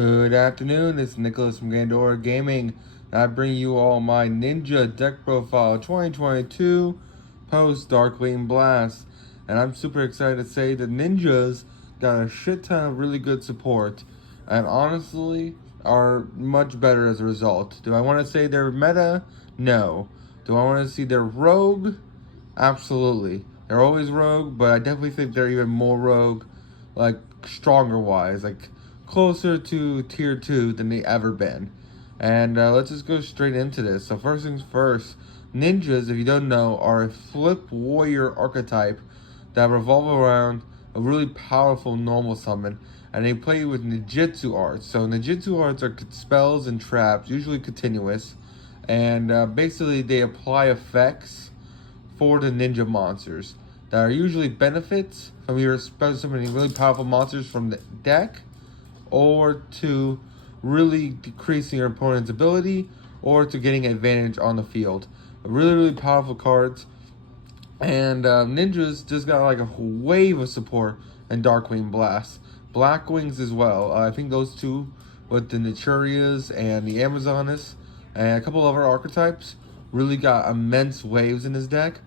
Good afternoon, it's Nicholas from Gandora Gaming. I bring you all my Ninja deck profile 2022 post DarkWing Blast. And I'm super excited to say that Ninjas got a shit ton of really good support. And honestly, are much better as a result. Do I want to say they're meta? No. Do I want to see their rogue? Absolutely. They're always rogue, but I definitely think they're even more rogue, like stronger wise, like closer to tier 2 than they ever been. And let's just go straight into this. So first things first, ninjas, if you don't know, are a flip warrior archetype that revolve around a really powerful normal summon, and they play with ninjutsu arts. So ninjutsu arts are spells and traps, usually continuous, and basically they apply effects for the ninja monsters that are usually benefits from your summoning really powerful monsters from the deck, or to really decreasing your opponent's ability, or to getting advantage on the field. Really powerful cards. And ninjas just got like a wave of support in Darkwing Blast. Blackwings as well. I think those two, with the Naturias and the Amazonas, and a couple other archetypes, really got immense waves in his deck.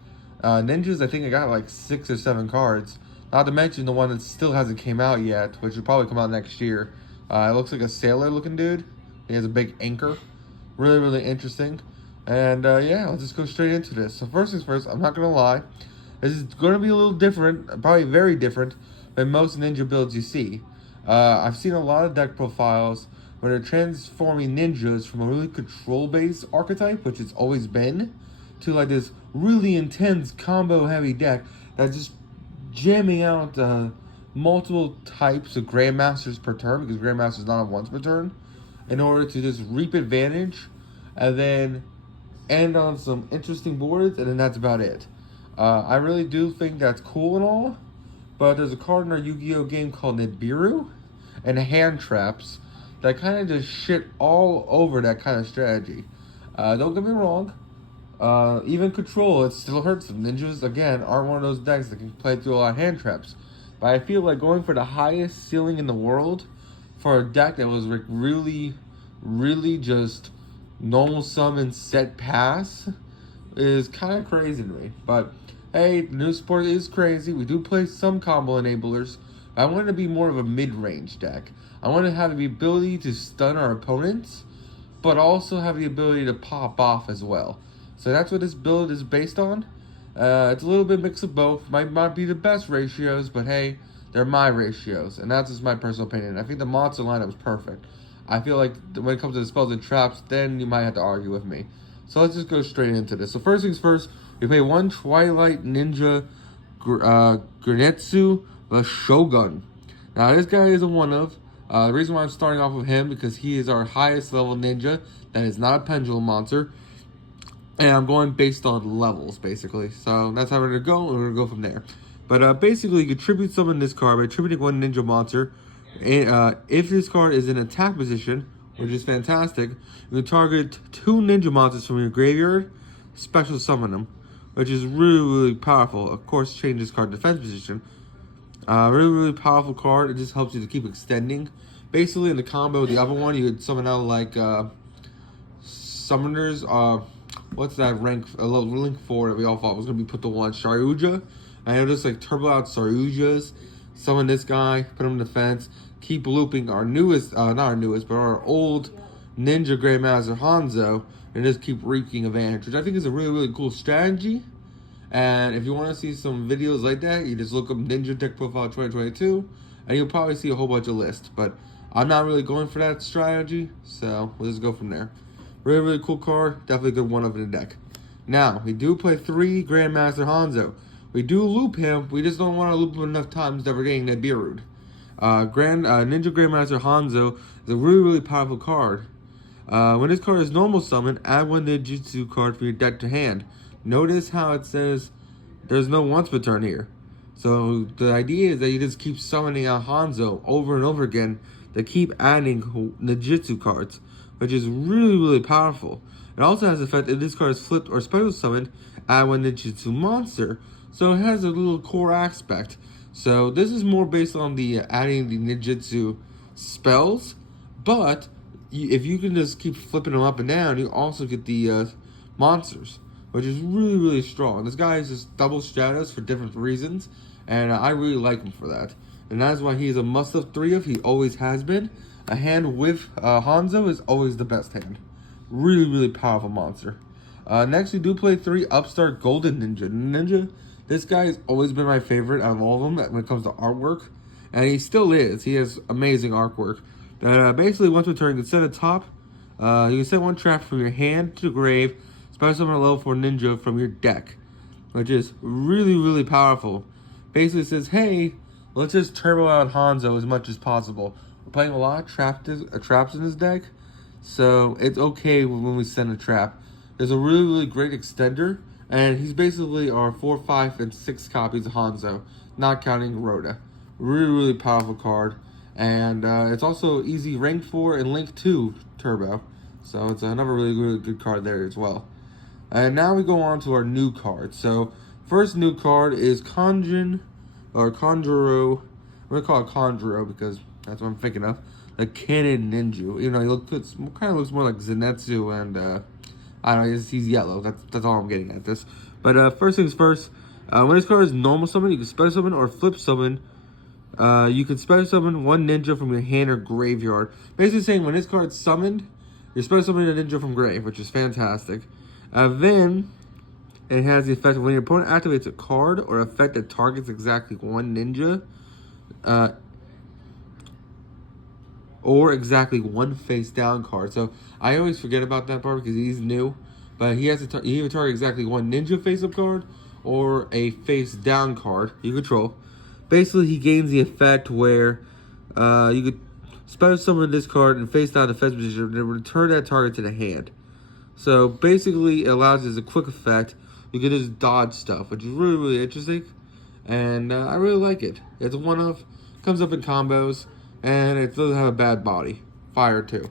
Ninjas, I think I got like 6 or 7 cards. Not to mention the one that still hasn't came out yet, which will probably come out next year. It looks like a sailor looking dude. He has a big anchor. Really interesting. And yeah, let's just go straight into this. So first things first, I'm not going to lie. This is going to be a little different, probably very different than most ninja builds you see. I've seen a lot of deck profiles where they're transforming ninjas from a really control-based archetype, which it's always been, to like this really intense combo-heavy deck that's just jamming out multiple types of Grandmasters per turn, because Grandmasters not once per turn, in order to just reap advantage and then end on some interesting boards, and then that's about it. I really do think that's cool and all, but there's a card in our Yu-Gi-Oh game called Nibiru and hand traps that kind of just shit all over that kind of strategy. Don't get me wrong, even control, it still hurts them. Ninjas, again, aren't one of those decks that can play through a lot of hand traps. But I feel like going for the highest ceiling in the world for a deck that was like really just normal summon set pass is kind of crazy to me. But hey, the new sport is crazy. We do play some combo enablers. I want it to be more of a mid-range deck. I want to have the ability to stun our opponents, but also have the ability to pop off as well. So that's what this build is based on. It's a little bit mix of both. Might not be the best ratios, but hey, they're my ratios, and that's just my personal opinion. I think the monster lineup is perfect. I feel like when it comes to the spells and traps, then you might have to argue with me. So let's just go straight into this. So first things first, we play one Twilight Ninja Grenetsu the Shogun. Now this guy is a one of. The reason why I'm starting off with him because he is our highest level ninja that is not a pendulum monster. And I'm going based on levels, basically. So that's how we're going to go, and we're going to go from there. But basically, you can tribute summon this card by tributing one ninja monster. And, if this card is in attack position, which is fantastic, you can target 2 ninja monsters from your graveyard, special summon them, which is really powerful. Of course, change this card defense position. Really powerful card. It just helps you to keep extending. Basically, in the combo with the other one, you could summon out like summoners. What's that rank? Link 4 that we all thought was gonna be put to 1. Sharuja. I know just like turbo out Sarujas. Summon this guy, put him in defense. Keep looping our newest, not our newest, but our old Ninja Grandmaster Hanzo, and just keep wreaking advantage, which I think is a really cool strategy. And if you want to see some videos like that, you just look up Ninja Deck Profile 2022, and you'll probably see a whole bunch of lists. But I'm not really going for that strategy, so we'll just go from there. Really cool card, definitely a good one of in the deck. Now, we do play 3 Grandmaster Hanzo. We do loop him, we just don't want to loop him enough times that we're getting Nibiru. Ninja Grandmaster Hanzo is a really powerful card. When this card is normal summon, add 1 ninjutsu card from your deck to hand. Notice how it says there's no once per turn here. So the idea is that you just keep summoning out Hanzo over and over again to keep adding ninjutsu cards, which is really powerful. It also has the effect if this card is flipped or special summoned, add 1 ninjutsu monster. So it has a little core aspect. So this is more based on the adding the ninjutsu spells, But if you can just keep flipping them up and down, you also get the monsters, which is really, really strong. This guy is just double shadows for different reasons, and I really like him for that. And that's why he's a must-have 3 of. He always has been. A hand with Hanzo is always the best hand. Really, really powerful monster. Next, we do play 3 Upstart Golden Ninja. This guy has always been my favorite out of all of them when it comes to artwork. And he still is. He has amazing artwork. Basically, once per turn, you can set a top. You can set 1 trap from your hand to the grave. Special summon a level 4 ninja from your deck. Which is really, really powerful. Basically says, hey, let's just turbo out Hanzo as much as possible. We're playing a lot of traps in his deck. So it's okay when we send a trap. There's a really, really great extender. And he's basically our 4, 5, and 6 copies of Hanzo. Not counting Rhoda. Really, really powerful card. And it's also easy rank 4 and link 2 turbo. So it's another really, really good card there as well. And now we go on to our new card. So first new card is Conjuro. I'm going to call it Conjuro because that's what I'm thinking of. The Cannon Ninja. You know, he kind of looks more like Zenitsu, and I don't know, he's yellow. That's all I'm getting at this. But first things first, when this card is normal summon, you can special summon or flip summon. You can special summon 1 ninja from your hand or graveyard. Basically saying when this card's summoned, you're special summoning a ninja from grave, which is fantastic. Then it has the effect of when your opponent activates a card or effect that targets exactly 1 ninja, or exactly 1 face down card. So I always forget about that part because he's new, but he has to either target exactly 1 ninja face up card or a face down card you control. Basically, he gains the effect where you could special summon this card and face down defense position and return that target to the hand. So basically, it allows you as a quick effect. You can just dodge stuff, which is really, really interesting. And I really like it. It's a one-off, comes up in combos, and it doesn't have a bad body. Fire too.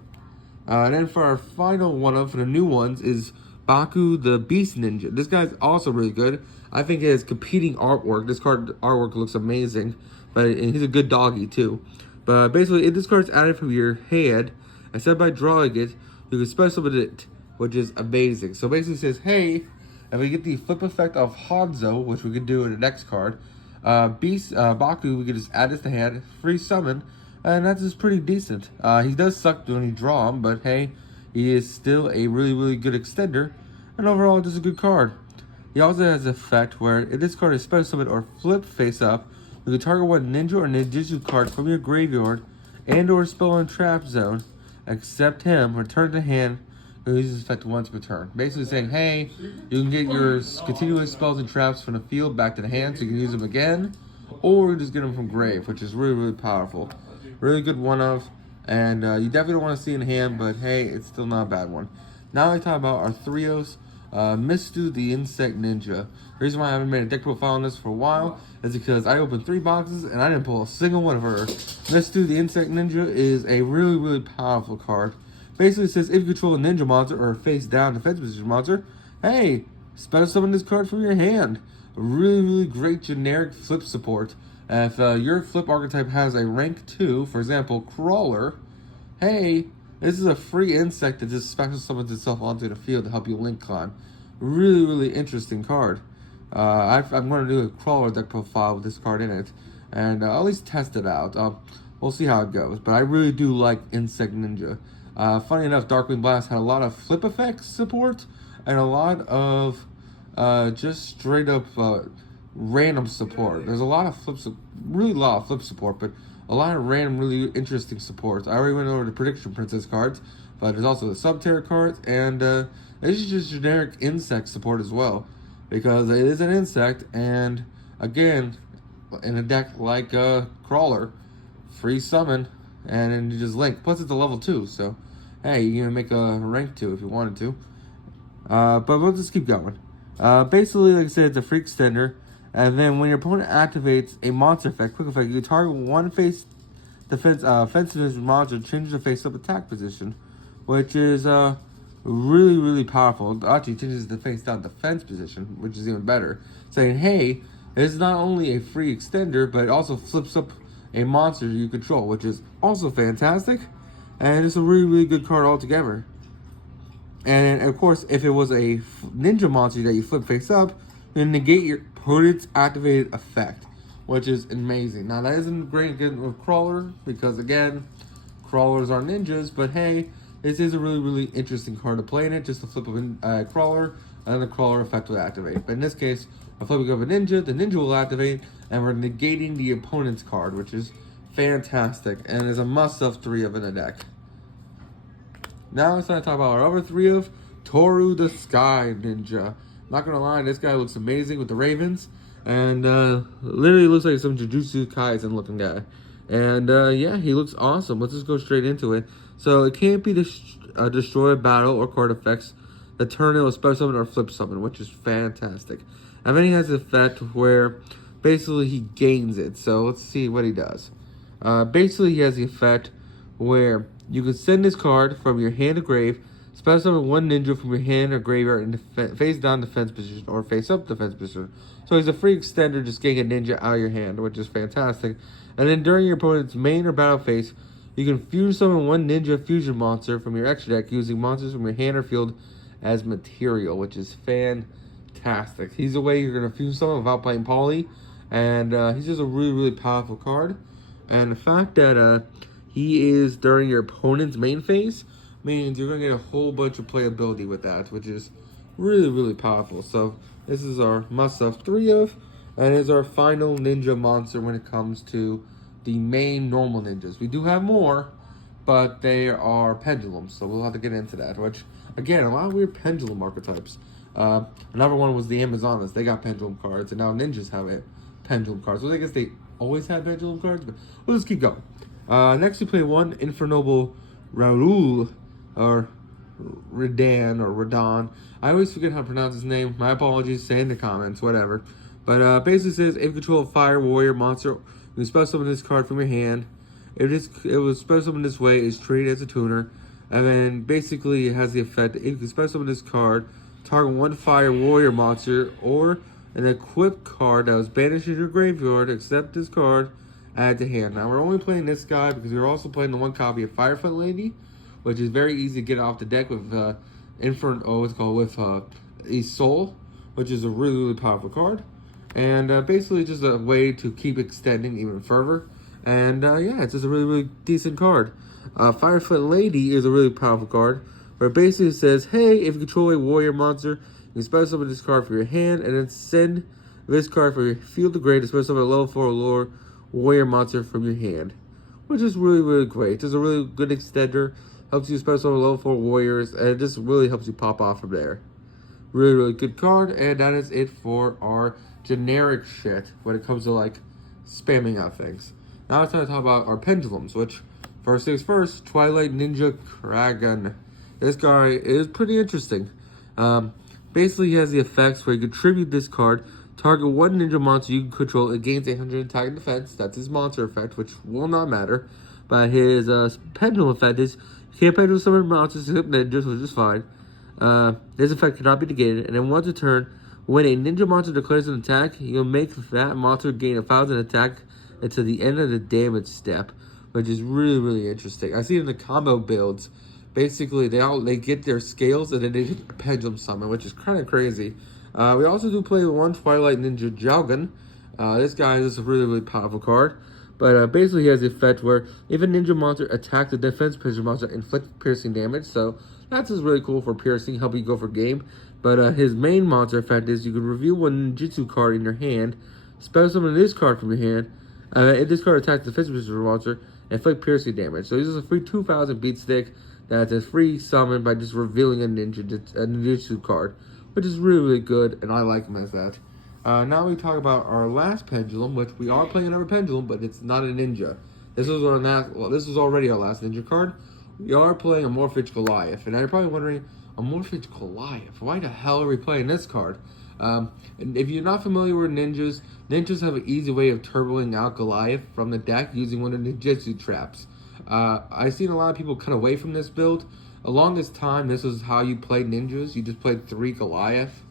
And then for our final one-off for the new ones is Baku the Beast Ninja. This guy's also really good. I think he has competing artwork. This card artwork looks amazing, but he's a good doggy too. But basically, if this card's added from your hand, instead by drawing it, you can special summon it, which is amazing. So basically, it says, hey, if we get the flip effect of Hanzo, which we could do in the next card, Baku, we could just add this to hand, free summon, and that's just pretty decent. He does suck when you draw him, but hey, he is still a really, really good extender, and overall, just a good card. He also has an effect where if this card is special summoned or flip face up, you can target 1 ninja or ninjutsu card from your graveyard and or spell in trap zone, except him, return to hand, and use this effect once per turn. Basically saying, hey, you can get your continuous spells and traps from the field back to the hand so you can use them again, or just get them from grave, which is really, really powerful. Really good one-of, and you definitely don't want to see in hand, but hey, it's still not a bad one. Now I talk about our trios. Mistu the Insect Ninja. The reason why I haven't made a deck profile on this for a while is because I opened 3 boxes and I didn't pull a single one of her. Mistu the Insect Ninja is a really, really powerful card. Basically it says if you control a ninja monster or a face down defense position monster, hey, special summon this card from your hand. A really, really great generic flip support. If your flip archetype has a rank 2, for example, Crawler, hey, this is a free insect that just special summons itself onto the field to help you link climb. Really, really interesting card. I'm going to do a Crawler deck profile with this card in it, and I'll at least test it out. We'll see how it goes, but I really do like Insect Ninja. Funny enough, DarkWing Blast had a lot of flip effects support and a lot of just straight up random support. There's a lot of really a lot of flip support, but a lot of random, really interesting supports. I already went over the Prediction Princess cards, but there's also the Subterra cards, and this is just generic insect support as well, because it is an insect, and again, in a deck like Crawler, free summon, and then you just link. Plus, it's a level 2, so hey, you can make a rank 2 if you wanted to. But we'll just keep going. Basically, like I said, it's a free extender. And then when your opponent activates a monster effect, quick effect, you target 1 face offensive monster, changes the face up attack position, which is really, really powerful. Actually, changes the face down defense position, which is even better. Saying, hey, it's not only a free extender, but it also flips up a monster you control, which is also fantastic. and it's a really, really good card altogether. And of course, if it was a ninja monster that you flip face up, then negate your opponent's activated effect, which is amazing. Now that isn't great with crawler because again, crawlers are ninjas, but hey, this is a really, really interesting card to play in it, just to flip a crawler, and the crawler effect will activate. But in this case, I'm flipping up a ninja, the ninja will activate, and we're negating the opponent's card, which is fantastic, and is a must-have 3 of in the deck. Now it's time to talk about our other 3 of Toru the Sky Ninja. Not gonna lie, this guy looks amazing with the ravens, and literally looks like some Jujutsu Kaisen looking guy. And yeah, he looks awesome. Let's just go straight into it. So it can't be destroy, battle, or card effects that turn into a special summon or flip summon, which is fantastic. And then he has the effect where basically he gains it. So let's see what he does. Basically, he has the effect where you can send this card from your hand to grave, special summon 1 ninja from your hand or graveyard in face down defense position or face up defense position. So he's a free extender, just getting a ninja out of your hand, which is fantastic. And then during your opponent's main or battle phase, you can fusion summon 1 ninja fusion monster from your extra deck using monsters from your hand or field as material, which is fantastic. He's a way you're going to fusion summon without playing Poly, and he's just a really, really powerful card. And the fact that he is during your opponent's main phase means you're going to get a whole bunch of playability with that, which is really, really powerful. So this is our must-have 3 of, and is our final ninja monster when it comes to the main normal ninjas. We do have more, but they are pendulums, so we'll have to get into that, which, again, a lot of weird pendulum archetypes. Another one was the Amazonas. They got pendulum cards, and now ninjas have it. Pendulum cards. Well, I guess they always had pendulum cards, but we'll just keep going. Next, we play 1 Infernoble Raoul, or Radan, or Radon. I always forget how to pronounce his name. My apologies. Say in the comments, whatever. But basically says, if you control a fire warrior monster, you can special summon this card from your hand. If it was special summoned this way, it's treated as a tuner. And then basically it has the effect that if you can special summon this card, target 1 fire warrior monster or an equipped card that was banished in your graveyard, except this card, add to hand. Now we're only playing this guy because we're also playing the 1 copy of Firefly Lady, which is very easy to get off the deck with a Soul, which is a really, really powerful card. And basically just a way to keep extending even further. And yeah, it's just a really, really decent card. Firefly Lady is a really powerful card, where it basically says, hey, if you control a warrior monster, you can special summon this card for your hand, and then send this card for your field to grade to special summon a level 4 lore warrior monster from your hand. Which is really, really great. It's a really good extender. Helps you special summon level 4 warriors, and it just really helps you pop off from there. Really, really good card, and that is it for our generic shit when it comes to like spamming out things. Now it's time to talk about our pendulums, which first things first, Twilight Ninja Kragan. This guy is pretty interesting. Basically he has the effects where you contribute this card, target 1 ninja monster you can control, it gains 800 attack and defense. That's his monster effect, which will not matter. But his pendulum effect is you can't pendulum summon monsters except ninjas, which is fine. This effect cannot be negated, and then once a turn, when a ninja monster declares an attack, you'll make that monster gain 1,000 attack until the end of the damage step, which is really, really interesting. I see it in the combo builds. Basically, they get their scales and then they get pendulum summon, which is kind of crazy. We also do play 1 Twilight Ninja Jalgan. This guy is a really, really powerful card. But basically, he has the effect where if a ninja monster attacks a defense piercing monster, inflicts piercing damage. So that's just really cool for piercing, helping you go for game. But his main monster effect is you can reveal 1 ninjutsu card in your hand, special summon this card from your hand. If this card attacks the defense piercing monster, inflict piercing damage. So he's just a free 2,000 beat stick that's a free summon by just revealing a ninjutsu card, which is really, really good, and I like him as that. Now we talk about our last pendulum, which we are playing another pendulum, but it's not a ninja. This was already our last ninja card. We are playing a Morphage Goliath, and you're probably wondering, a Morphage Goliath? Why the hell are we playing this card? And if you're not familiar with ninjas, ninjas have an easy way of turboing out Goliath from the deck using one of the ninjutsu traps. I've seen a lot of people cut away from this build. The longest time, this is how you played ninjas. You just played 3 Goliath,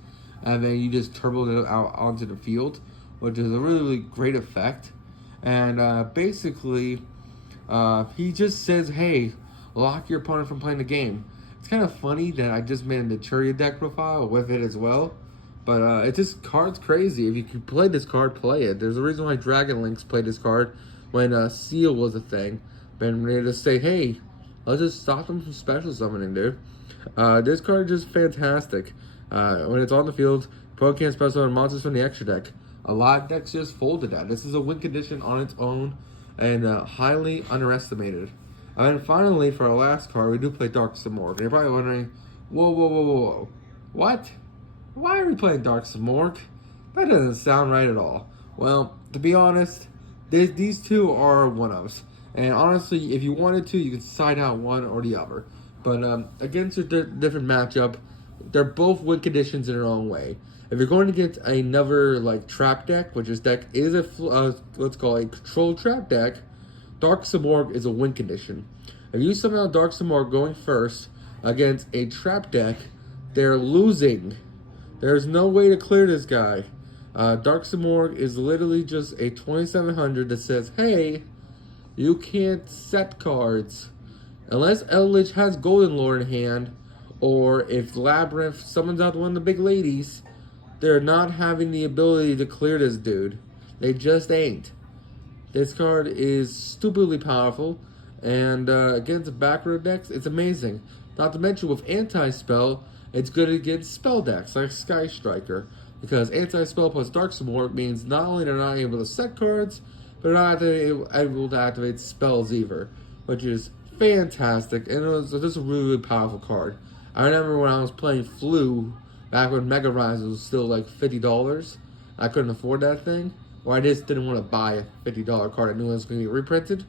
and then you just turboed it out onto the field, which is a really, really great effect. And basically, he just says, hey, lock your opponent from playing the game. It's kind of funny that I just made a Naturia deck profile with it as well. But it's just card's crazy. If you can play this card, play it. There's a reason why Dragon Links played this card when Seal was a thing. And they just say, hey, let's just stop them from special summoning, dude. This card is just fantastic. When it's on the field, pro can't special summon monsters from the extra deck. A lot of decks just folded that. This is a win condition on its own and highly underestimated. And finally, for our last card, we do play Dark Simorgh. And you're probably wondering, whoa. What? Why are we playing Dark Simorgh? That doesn't sound right at all. Well, to be honest, these two are one-ofs. And honestly, if you wanted to, you could side out one or the other. But against a different matchup, they're both win conditions in their own way. If you're going against another like trap deck, which this deck is let's call it a control trap deck, Dark Simorgh is a win condition. If you summon out Dark Simorgh going first against a trap deck, they're losing. There's no way to clear this guy. Dark Simorgh is literally just a 2700 that says, hey, you can't set cards. Unless Eldritch has Golden Lore in hand, or if Labyrinth summons out one of the big ladies, they're not having the ability to clear this dude. They just ain't. This card is stupidly powerful, and against back row decks, it's amazing. Not to mention, with Anti-Spell, it's good against spell decks like Sky Striker, because Anti-Spell plus Dark Simorgh means not only they're not able to set cards, but they're not able to activate spells either, which is fantastic, and it's just a really powerful card. I remember when I was playing Flu, back when Mega Rise was still like $50, I couldn't afford that thing, or I just didn't want to buy a $50 card I knew it was going to get reprinted.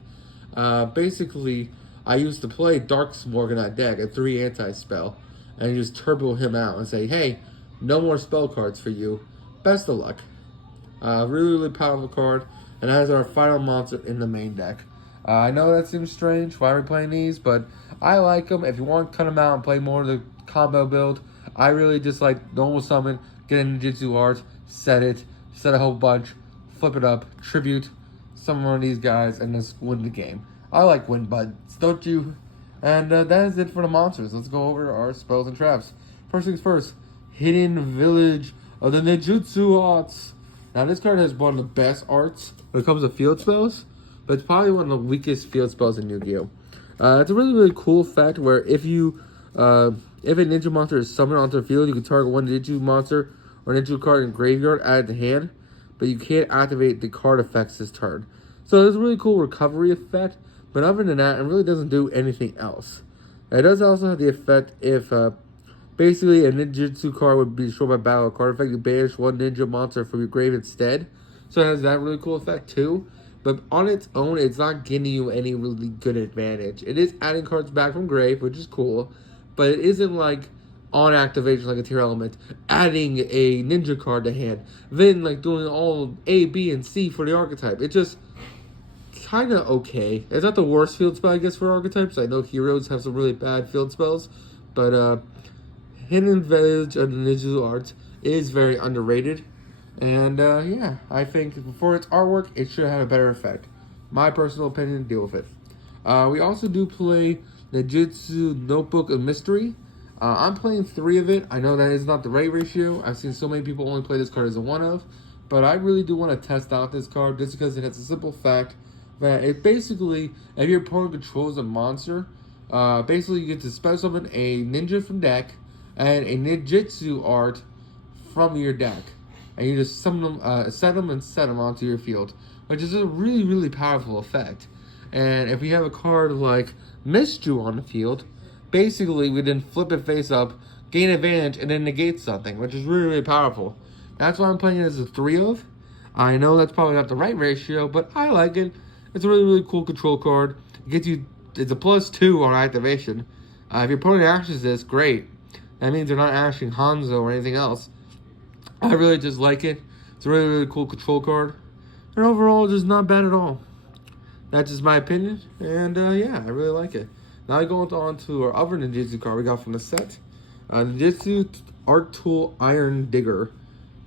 Basically, I used to play Dark Simorgh in that deck at 3 Anti-Spell, and just turbo him out and say, hey, no more spell cards for you. Best of luck. Really powerful card, and that is our final monster in the main deck. I know that seems strange, why are we playing these, but I like them. If you want to cut them out and play more of the combo build, I really just like normal summon, get a ninjutsu art, set a whole bunch, flip it up, tribute, summon one of these guys, and just win the game. I like win buttons, don't you? And that is it for the monsters. Let's go over our spells and traps. First things first, Hidden Village of the Ninjutsu Arts. Now this card has one of the best arts when it comes to field spells, but it's probably one of the weakest field spells in Yu-Gi-Oh! It's a really cool effect where if a ninja monster is summoned onto the field, you can target one ninja monster or ninja card in graveyard, add it to hand, but you can't activate the card effects this turn. So it's a really cool recovery effect, but other than that, it really doesn't do anything else. It does also have the effect if basically a ninjutsu card would be destroyed by battle card effect, you banish one ninja monster from your grave instead. So it has that really cool effect too. But on its own, it's not getting you any really good advantage. It is adding cards back from grave, which is cool, but it isn't like on activation like a tier element, adding a ninja card to hand, then like doing all A, B, and C for the archetype. It's just kind of okay. It's not the worst field spell, I guess, for archetypes. I know heroes have some really bad field spells, but Hidden Village of the Ninja Arts is very underrated. And yeah, I think for its artwork, it should have a better effect. My personal opinion, deal with it. We also do play Ninjutsu Notebook of Mystery. I'm playing 3 of it. I know that is not the right ratio. I've seen so many people only play this card as a one-of. But I really do want to test out this card just because it has a simple fact that it basically, if your opponent controls a monster, basically you get to special summon a ninja from deck and a ninjutsu art from your deck. And you just summon them, set them onto your field, which is a really powerful effect. And if we have a card like Mistru on the field, basically we then flip it face up, gain advantage, and then negate something, which is really powerful. That's why I'm playing it as a 3 of. I know that's probably not the right ratio, but I like it. It's a really cool control card. It gets you, it's a +2 on activation. If your opponent ashes this, great. That means they're not ashing Hanzo or anything else. I really just like it. It's a really cool control card. And overall, just not bad at all. That's just my opinion. And yeah, I really like it. Now we go on to our other ninjutsu card we got from the set. Ninjutsu Art Tool Iron Digger.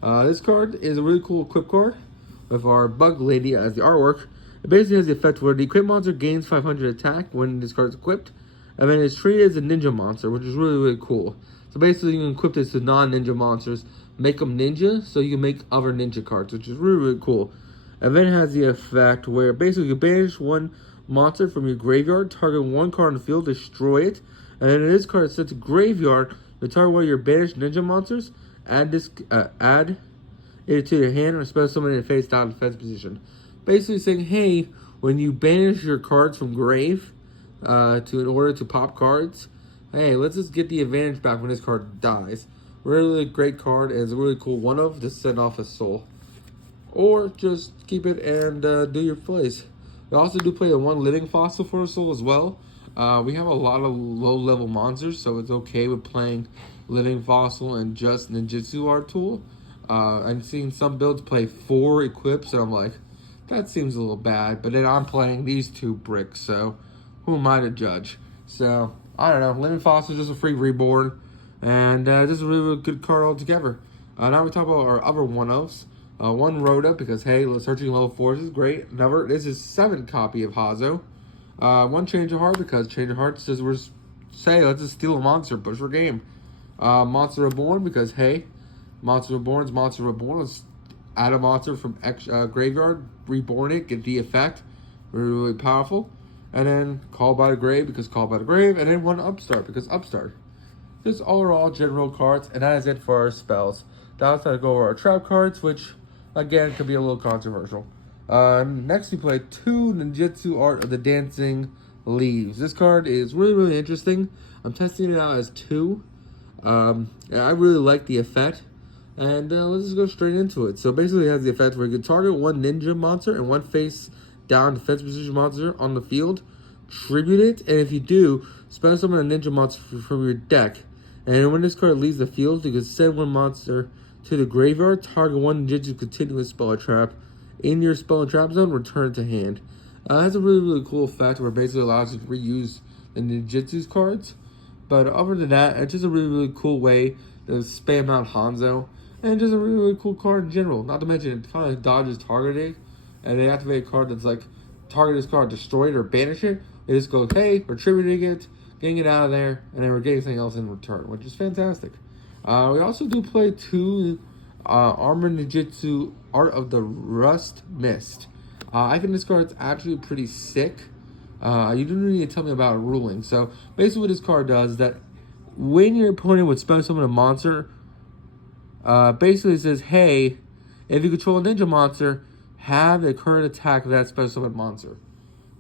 This card is a really cool equip card with our Bug Lady as the artwork. It basically has the effect where the equipped monster gains 500 attack when this card is equipped, And then it's treated as a ninja monster, which is really, really cool. So basically, you can equip this to non-ninja monsters, make them ninja, so you can make other ninja cards, which is really, really cool. And then it has the effect where basically you banish one monster from your graveyard, target one card on the field, destroy it. And then this card is set to graveyard, you target one of your banished ninja monsters, add it to your hand, or spell someone in a face down defense position. Basically saying, hey, when you banish your cards from grave, in order to pop cards, hey, let's just get the advantage back when this card dies. Really great card, and it's a really cool one of to send off a soul. Or just keep it and do your plays. We also do play a one living fossil for a soul as well. We have a lot of low level monsters, so it's okay with playing living fossil and just ninjutsu art tool. I'm seeing some builds play 4 equips, and I'm like, that seems a little bad. But then I'm playing these 2 bricks, so who am I to judge? So I don't know. Living fossil is just a free reborn, and just a really, really good card altogether. Now we talk about our other one-ofs. One Rhoda, because hey, searching level 4 is great. Another, this is 7th copy of Hazo. One Change of Heart, because Change of Heart says let's just steal a monster, push our game. Monster Reborn, because hey, Monster Reborn is Monster Reborn. Let's add a monster from graveyard, reborn it, get the effect. Really, really powerful. And then Call by the Grave, because Call by the Grave. And then one Upstart, because Upstart. This are all general cards, and that is it for our spells. Now let's go over our trap cards, which again could be a little controversial. Next we play 2 Ninjutsu Art of the Dancing Leaves. This card is really, really interesting. I'm testing it out as 2. I really like the effect. And let's just go straight into it. So basically it has the effect where you can target one ninja monster and one face down defense position monster on the field, tribute it, and if you do, spend summon a ninja monster from your deck. And when this card leaves the field, you can send one monster to the graveyard, target one ninja continuous spell or trap in your spell and trap zone, return it to hand. It has a really, really cool effect where it basically allows you to reuse the ninjutsu's cards. But other than that, it's just a really, really cool way to spam out Hanzo. And just a really, really cool card in general. Not to mention, it kind of dodges targeting. And they activate a card that's like, target this card, destroy it or banish it. It just goes, hey, we're tributing it, getting it out of there, and then we're getting something else in return, which is fantastic. We also do play 2 Armor Ninjutsu Art of the Rust Mist. I think this card's actually pretty sick. You don't need to tell me about a ruling. So basically what this card does is that when your opponent would spell summon a monster, basically it says, hey, if you control a ninja monster, have the current attack of that special summon monster,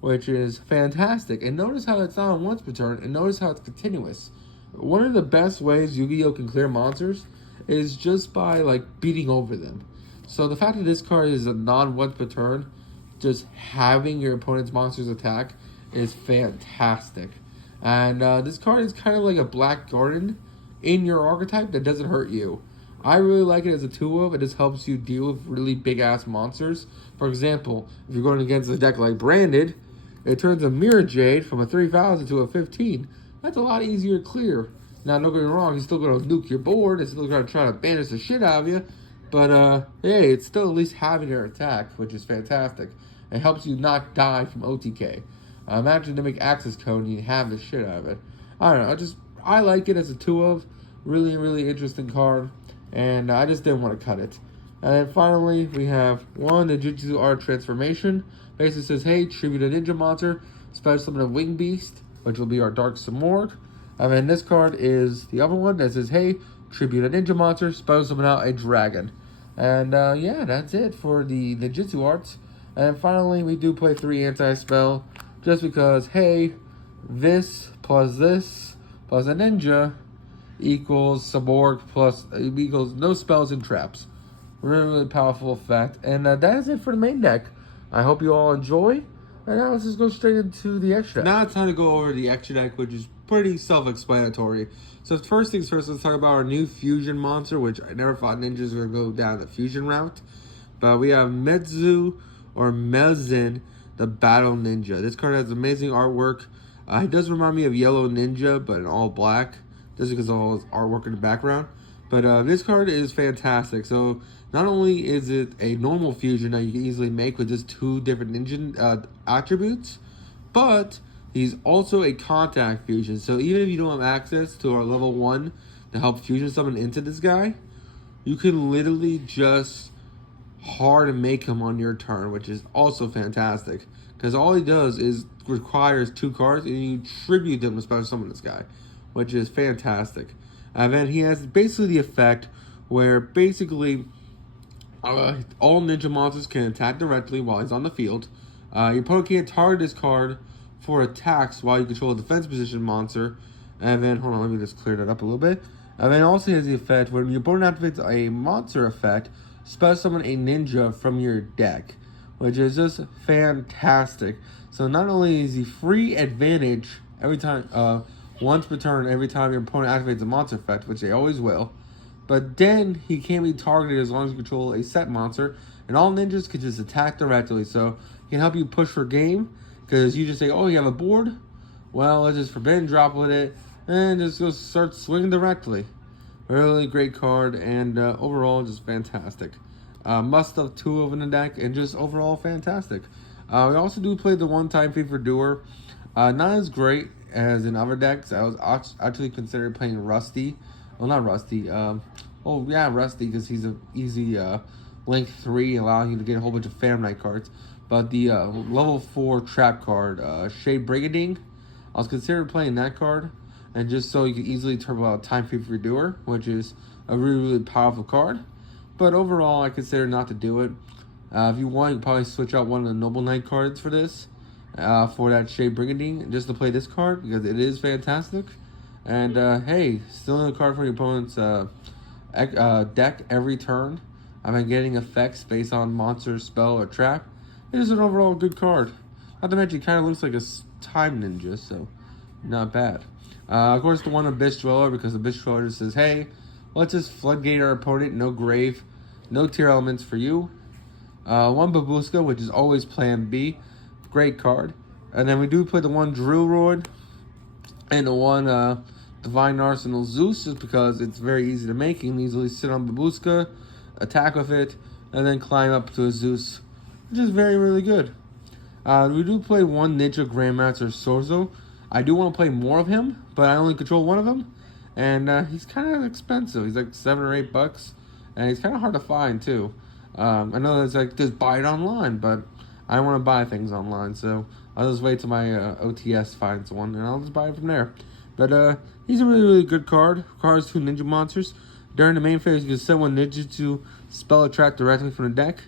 which is fantastic. And notice how it's not on once per turn, and notice how it's continuous. One of the best ways Yu-Gi-Oh can clear monsters is just by like beating over them. So the fact that this card is a non-once per turn, just having your opponent's monsters attack is fantastic. And this card is kind of like a Black Garden in your archetype that doesn't hurt you. I really like it as a 2-of. It just helps you deal with really big-ass monsters. For example, if you're going against a deck like Branded, it turns a Mirror Jade from a 3,000 to a 15. That's a lot easier to clear. Now, don't get me wrong, he's still going to nuke your board. It's still going to try to banish the shit out of you. But, hey, it's still at least having your attack, which is fantastic. It helps you not die from OTK. Imagine to make access code and you have the shit out of it. I don't know, I like it as a 2-of. Really, really interesting card. And I just didn't want to cut it. And then finally, we have 1 Ninjutsu Art Transformation. Basically says, hey, tribute a ninja monster, special summon a wing beast, which will be our Dark Samorg. And then this card is the other one that says, hey, tribute a ninja monster, special summon out a dragon. And yeah, that's it for the Ninjutsu arts. And finally, we do play 3 anti-spell, just because, hey, this plus a ninja equals Samorg plus equals no spells and traps. Really, really powerful effect. And that is it for the main deck. I hope you all enjoy. And now let's just go straight into the extra deck. Now it's time to go over the extra deck, which is pretty self-explanatory. So first things first, let's talk about our new fusion monster, which I never thought ninjas were going to go down the fusion route. But we have Mezu or Melzen, the Battle Ninja. This card has amazing artwork. It does remind me of Yellow Ninja, but in all black, just because of all his artwork in the background. But this card is fantastic. So not only is it a normal fusion that you can easily make with just 2 different ninja attributes, but He's also a contact fusion, so even if you don't have access to our level 1 to help fusion summon into this guy, you can literally just hard make him on your turn, which is also fantastic. Because all he does is requires 2 cards, and you tribute them to special summon this guy, which is fantastic. And then he has basically the effect where basically all ninja monsters can attack directly while he's on the field. Your opponent can't target this card for attacks while you control a defense position monster. And then, hold on, let me just clear that up a little bit. And then also has the effect when your opponent activates a monster effect, special summon a ninja from your deck, which is just fantastic. So not only is he free advantage every time, once per turn, every time your opponent activates a monster effect, which they always will, but then he can't be targeted as long as you control a set monster, and all ninjas can just attack directly. So he can help you push for game, because you just say, oh, you have a board? Well, let's just forbidden drop with it, and just go start swinging directly. Really great card, and overall just fantastic. Must have 2 of in the deck, and just overall fantastic. We also do play the one-time Fever Doer. Not as great as in other decks. I was actually considering playing Rusty. Well, not Rusty. Rusty, because he's an easy link 3, allowing you to get a whole bunch of Phantom Knight cards. But the level 4 trap card, Shade Brigading, I was considering playing that card, and just so you can easily turbo out Time Fever Doer, which is a really, really powerful card. But overall, I consider not to do it. If you want, you can probably switch out one of the Noble Knight cards for this, for that Shade Brigading, just to play this card, because it is fantastic. And hey, still a card for your opponent's deck every turn. I've been getting effects based on monster, spell, or trap. It is an overall good card. Not to mention, it kind of looks like a time ninja, so not bad. Of course, the one Abyss Dweller, because the Abyss Dweller just says, hey, let's just floodgate our opponent, no grave, no tier elements for you. One Babushka, which is always plan B. Great card. And then we do play the one Drillroid and the one Divine Arsenal Zeus, just because it's very easy to make. You can easily sit on Babushka, attack with it, and then climb up to a Zeus, which is very, really good. We do play one Ninja Grandmaster Sorzo. I do want to play more of him, but I only control one of them. And he's kind of expensive. He's like $7 or $8, and he's kind of hard to find too. I know it's like just buy it online, but I don't want to buy things online, so I'll just wait till my OTS finds one, and I'll just buy it from there. But he's a really, really good card. Requires 2 ninja monsters. During the main phase, you can send one ninja to spell a trap directly from the deck.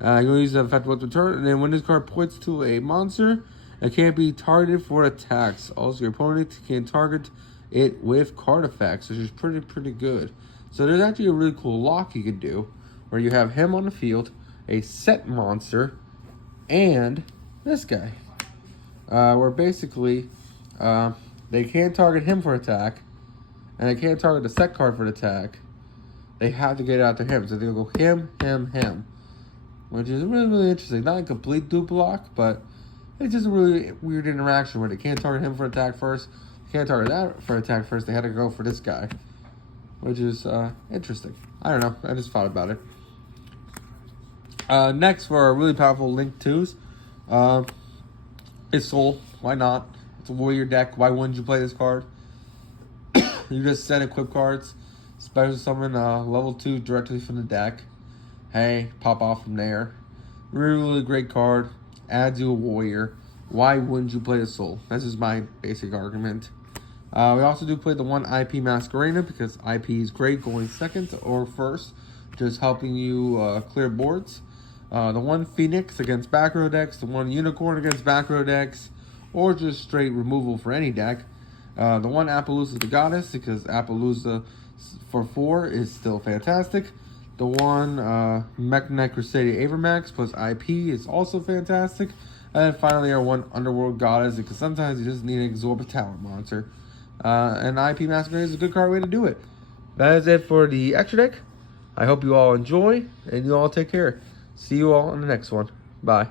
You'll use the effect once per turn, and then when this card points to a monster, it can't be targeted for attacks. Also, your opponent can target it with card effects, which is pretty good. So there's actually a really cool lock you could do, where you have him on the field, a set monster, and this guy. Where basically, they can't target him for attack, and they can't target the set card for the attack. They have to get it out to him. So they'll go him, which is really, really interesting. Not a complete dupe lock, but it's just a really weird interaction where they can't target him for attack first, they can't target that for attack first, they had to go for this guy, which is interesting. I don't know, I just thought about it. Next, for our really powerful Link 2s, it's Soul. Why not? It's a warrior deck. Why wouldn't you play this card? You just send equip cards, special summon level 2 directly from the deck. Hey, pop off from there. Really, really great card. Adds you a warrior. Why wouldn't you play the Soul? That's just my basic argument. We also do play the one IP Masquerena, because IP is great going second or first, just helping you clear boards. The one Phoenix against back row decks, the one Unicorn against back row decks, or just straight removal for any deck. The one Appaloosa the Goddess, because Appaloosa for 4 is still fantastic. The one Mech Knight Crusader Avermax plus IP is also fantastic. And then finally our one Underworld Goddess, because sometimes you just need an Exorbitant Tower monster. And IP Masquerade is a good card way to do it. That is it for the extra deck. I hope you all enjoy, and you all take care. See you all in the next one. Bye.